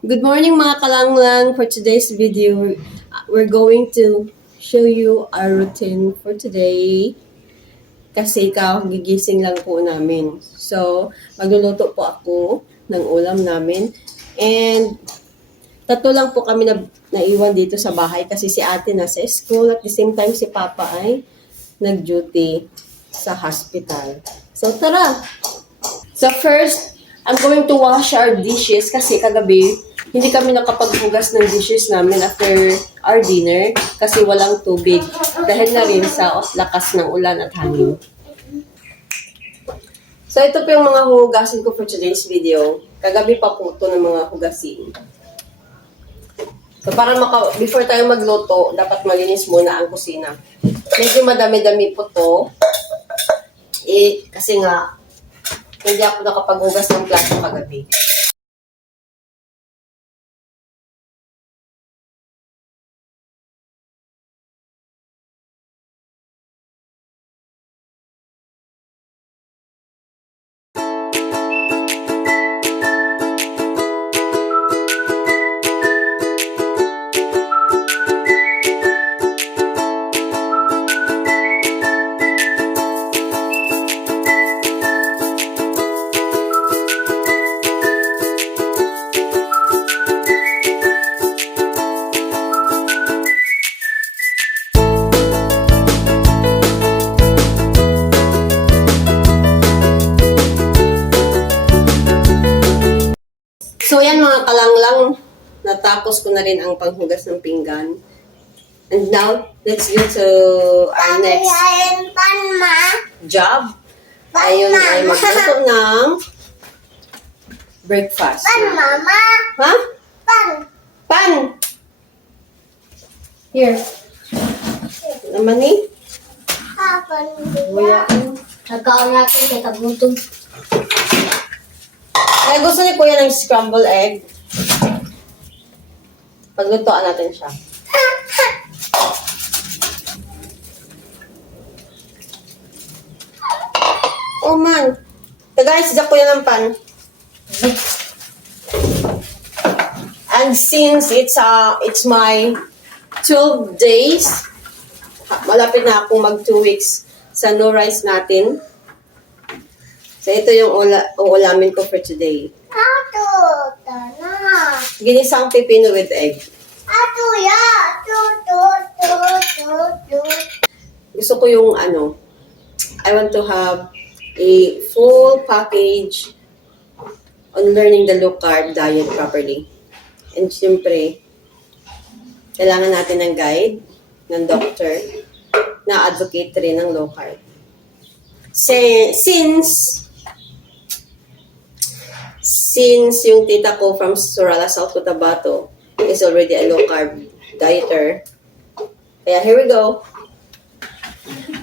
Good morning mga kalanglang. For today's video, we're going to show you our routine for today. Kasi gigising lang po namin. So, magluluto po ako ng ulam namin. And, tatlo lang po kami na naiwan dito sa bahay kasi si ate nasa school at the same time si papa ay nag-duty sa hospital. So, tara! So, first, I'm going to wash our dishes kasi kagabi, hindi kami nakapaghugas ng dishes namin after our dinner kasi walang tubig dahil na rin sa lakas ng ulan at hangin. So, ito po yung mga hugasin ko for today's video. Kagabi pa po ito ng mga hugasin. So, para before tayo magluto, dapat malinis muna ang kusina. Medyo madami-dami po to. Kasi nga, hindi ako nakapaghugas ng plato kagabi. So yan mga kalanglang, natapos ko na rin ang paghugas ng pinggan. And now, let's go to our next job. Ayun ay magluto ng breakfast. Pan, Mama. Ha? Pan. Pan! Here. Naman ni? Pan. Buya. Nagkaon natin kay kagutom. Ay, gusto ni Kuya ng scrambled egg. Paglutoan natin siya. Oh man. Guys, siya Kuya ng pan. And since it's my 12 days, malapit na akong mag 2 weeks sa no rice natin. So, ito yung uulamin ko for today. Ato, tana. Ginisang pipino with egg. Ato, ya. Tu. Gusto ko yung I want to have a full package on learning the low carb diet properly. And siyempre, kailangan natin ng guide, ng doctor, na advocate rin ng low carb. Since yung tita ko from Sorala, South Cotabato is already a low carb dieter, kaya here we go.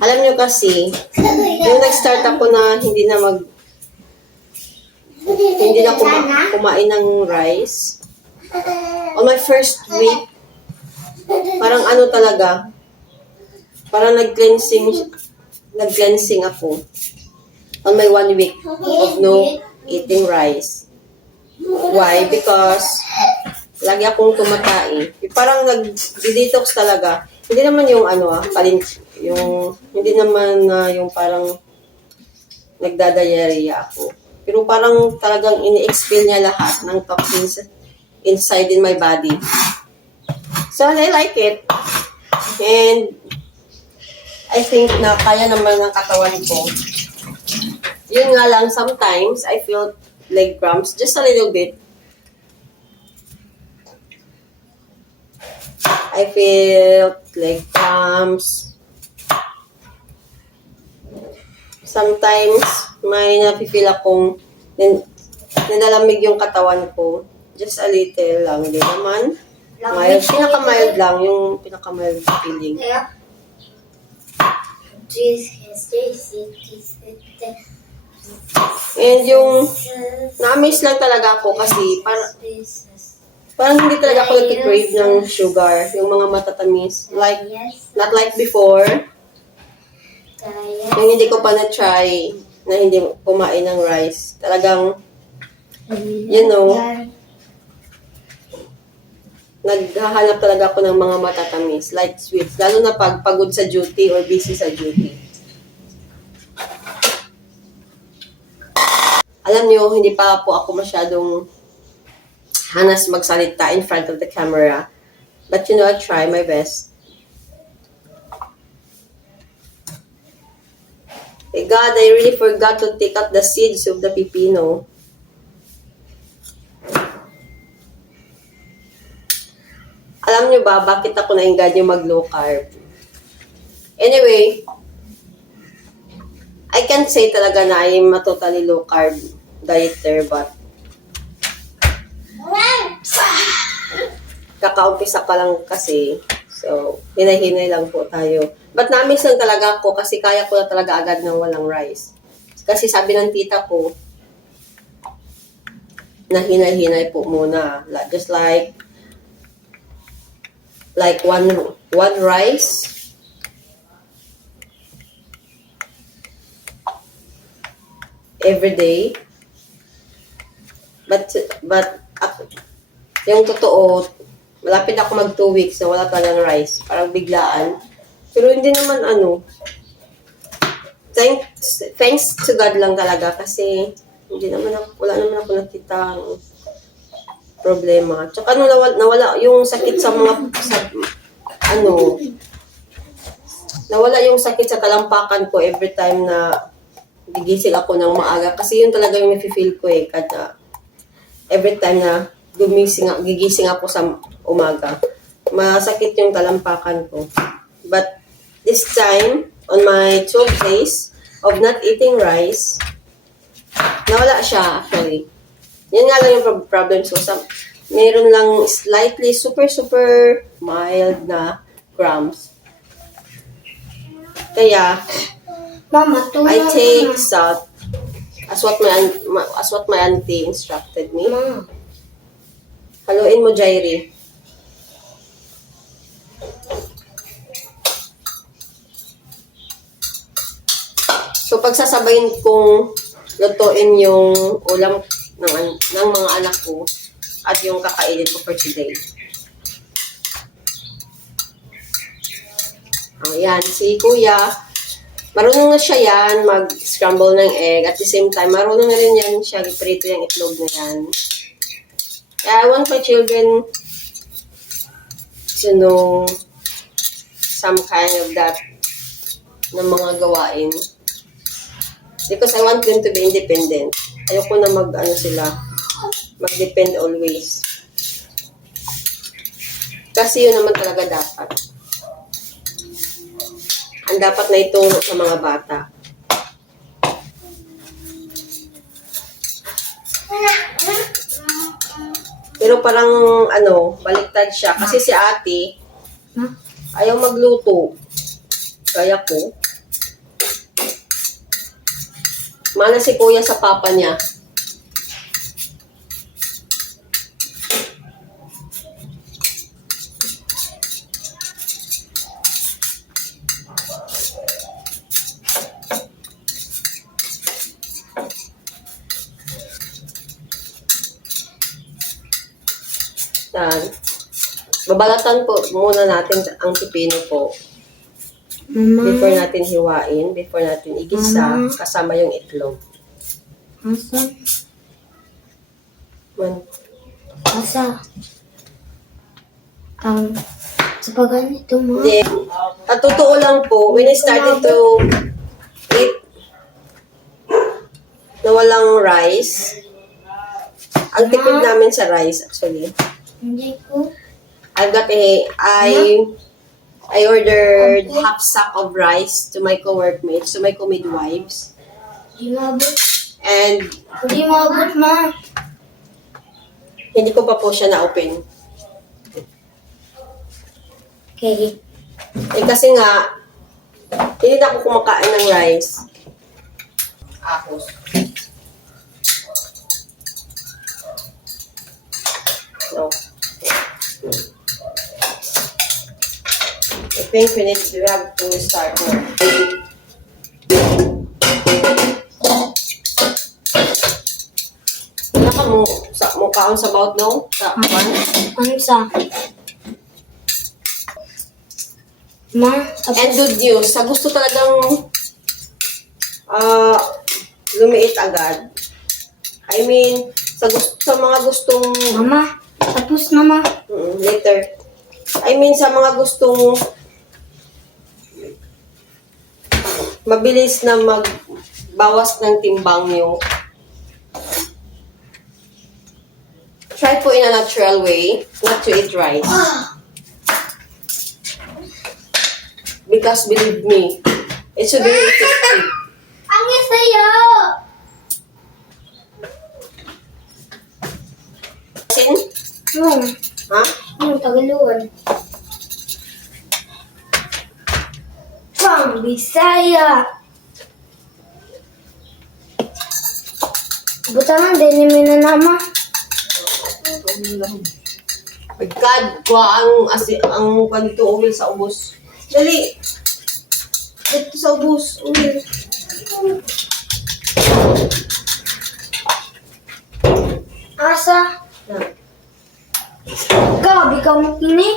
Alam nyo kasi, yung nag-start ako na hindi na kumain ng rice, on my first week, parang talaga, parang nag-cleansing ako on my 1 week of no eating rice. Why? Because lagi akong tumatae. Parang nag-detox talaga. Hindi naman yung hindi naman yung parang nagdadayariya ako. Pero parang talagang ini-expel niya lahat ng toxins inside in my body. So, I like it. And I think na kaya naman ng katawan ko. Yun nga lang, sometimes I feel leg cramps, just a little bit. I feel leg cramps. Sometimes, may nafe-feel akong nanalamig yung katawan ko. Just a little lang. Hindi naman. Mild. Pinaka-mild lang. Yung pinaka-mild feeling. And yung na-amaze lang talaga ako kasi parang hindi talaga ako nag-crave ng sugar. Yung mga matatamis. Not like before. Yung hindi ko pa na-try na hindi kumain ng rice. Talagang, naghahanap talaga ako ng mga matatamis, light sweets. Lalo na pag pagod sa duty or busy sa duty. Alam niyo, hindi pa po ako masyadong hanas magsalita in front of the camera. But you know, I try my best. Hey God, I really forgot to take out the seeds of the pipino. Alam niyo ba, bakit ako nainggan yung mag-low carb? Anyway, I can't say talaga na I'm a totally low carb dieter, but kakaumpisa pa lang kasi. So, hinay-hinay lang po tayo. But na-miss lang talaga ako kasi kaya ko na talaga agad ng walang rice. Kasi sabi ng tita ko, na hinay-hinay po muna. Just like one rice. Every day. But yung totoo, malapit ako mag 2 weeks na wala talagang rice. Parang biglaan. Pero hindi naman thanks to God lang talaga kasi wala naman ako nakita problema. Tsaka nawala yung sakit sa nawala yung sakit sa talampakan ko every time na gigising ako ng maaga. Kasi yun talaga yung nafe-feel ko kada every time na gigising ako sa umaga. Masakit yung talampakan ko. But this time, on my 12 days of not eating rice, nawala siya actually. Yan nga lang yung problem. So, meron lang slightly super mild na cramps. Kaya, Mama, I take salt as what my auntie instructed me. Ma. Haluin mo, Jairi. So, pagsasabayin kong lutuin yung ulam ng mga anak ko at yung kakainin ko for today. Ayan, si Kuya, marunong na siya yan mag-scramble ng egg. At the same time, marunong na rin yan siya iprito yung itlog na yan. Kaya I want my children to know some kind of that ng mga gawain. Because I want them to be independent. Ayoko na mag-depend always. Kasi yun naman talaga dapat. Ang dapat na ituro sa mga bata. Pero parang baliktad siya. Kasi si ate, ayaw magluto. Kaya ko. Mana si kuya sa papa niya. Yan. Babalatan po muna natin ang pipino po. Mama. Before natin hiwain, before natin igisa, kasama yung itlog. Asa? Asa? Sa pagganito mo? Hindi. At totoo lang po, when I started to eat na walang rice, ang tipid namin sa rice actually. Hindi ko. I ordered half sack of rice to my co-workmates, to my co-midwives. Hindi maabot. And Hindi maabot, ma. hindi ko pa po siya na-open. Okay. Kasi nga, hindi na ako kumakain ng rice. Ahos. No. I think we have to start more. Wala ka mo Mukaon sa about no? Sa pan? Ano sa? Ma, And good news, sa gusto talagang lumiit agad. I mean, sa mga gustong Mama, tapos na ma. later. I mean, sa mga gustong mabilis na magbawas ng timbang nyo, try po in a natural way, not to eat rice. Because believe me, it's very effective. Ang sayo! Sin? Ha? Tagaluan. Pang Bisaya. Butangan din ni na nama. Pagkad, kuha ang kanito uwil sa ubos. Dali! Dito sa ubos, uwil. Asa? Na. Gabi ka mo kini?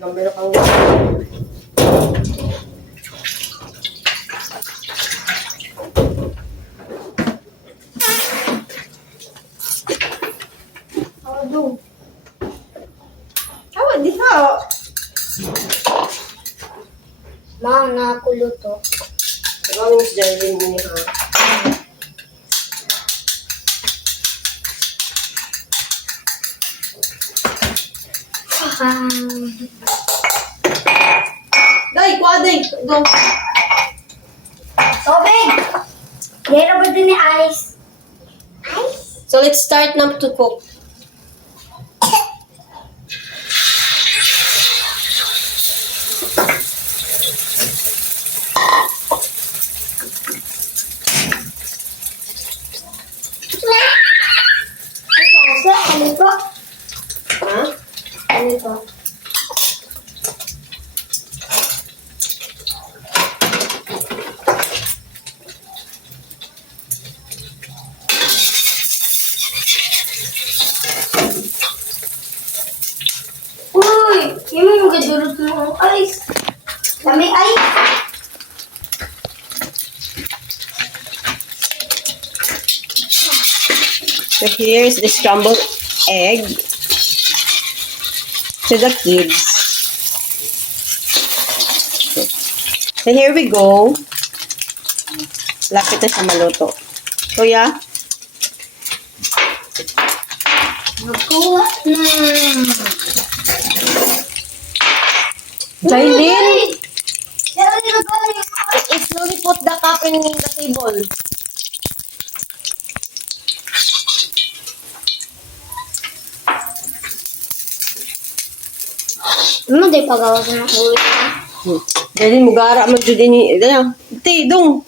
Gambero kang Ado. awan di ha. Ma, nakulo to. Gawin sa dyan din ha. Day, kuha day. Dong. Tubig! Meron ba din ni ice? Ice? So let's start now to cook. Kasi, ano po? Ha? Ano po? Uy! Yung mga gadurot mo ang ice. Kami ice. So here's the scrambled egg to the kids. So here we go. Lapit na sa maluto. Kuya, Nakuha na. Jailin, Jailin! slowly put the cup in the table. Ano di pagawa sa mga uwi na? Jailin, mugara man dyan ni... Ti, dong.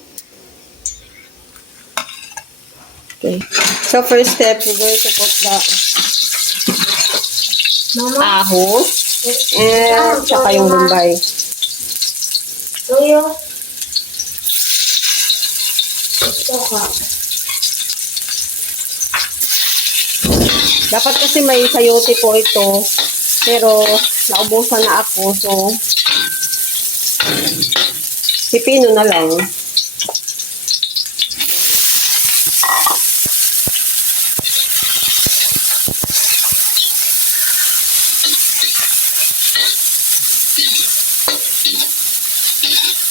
Okay. So first step, we're going to put the Mama, ahos and saka yung lumbay. tuyo. Ito ka. Dapat kasi may sayote po ito. Pero naubusan na ako. So, pipino na lang.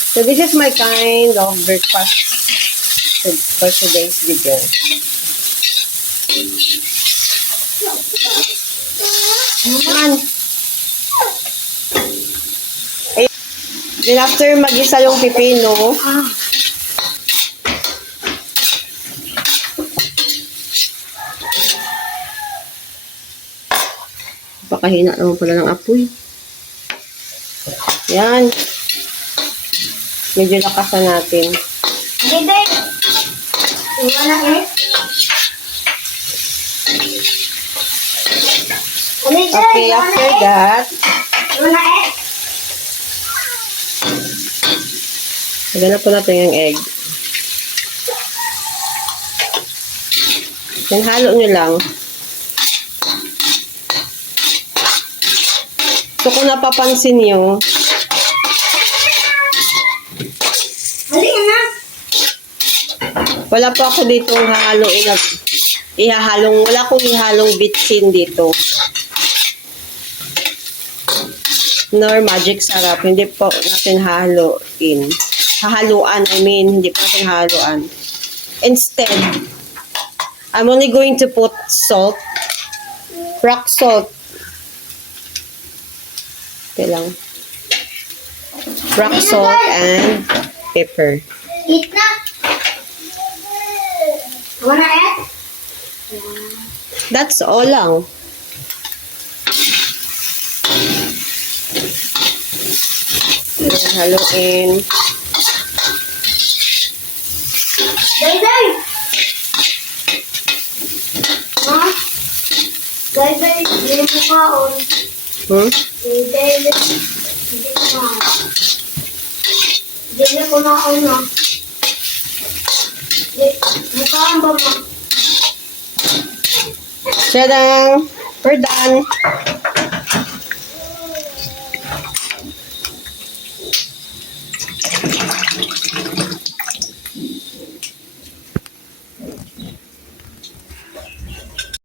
So, this is my kind of breakfast for today's video. Man. Then after mag-isa yung pipino, pakahina naman pala ng apoy. Yan. Medyo lakasan natin. Hindi. Iwan na eh. Ano dyan? Okay, after that, Iwan na eh. naganap po natin yung egg. Then, halo nyo lang. So, kung napapansin nyo, Halika na. wala po ako dito hahaluin at wala akong ihalong bitsin dito. Nor magic sarap. Hindi po natin hahaluin. Hindi po natin hahaluan. Instead, I'm only going to put salt. Rock salt. Okay lang. Rock salt and pepper. Eat na. Wanna eat? That's all lang. Haluin. Day. Ha? Day, hindi mo kaon. Day. Hindi ko kaon. Hindi ko kaon na. Mukhaan ba ma? Tadang! We're done.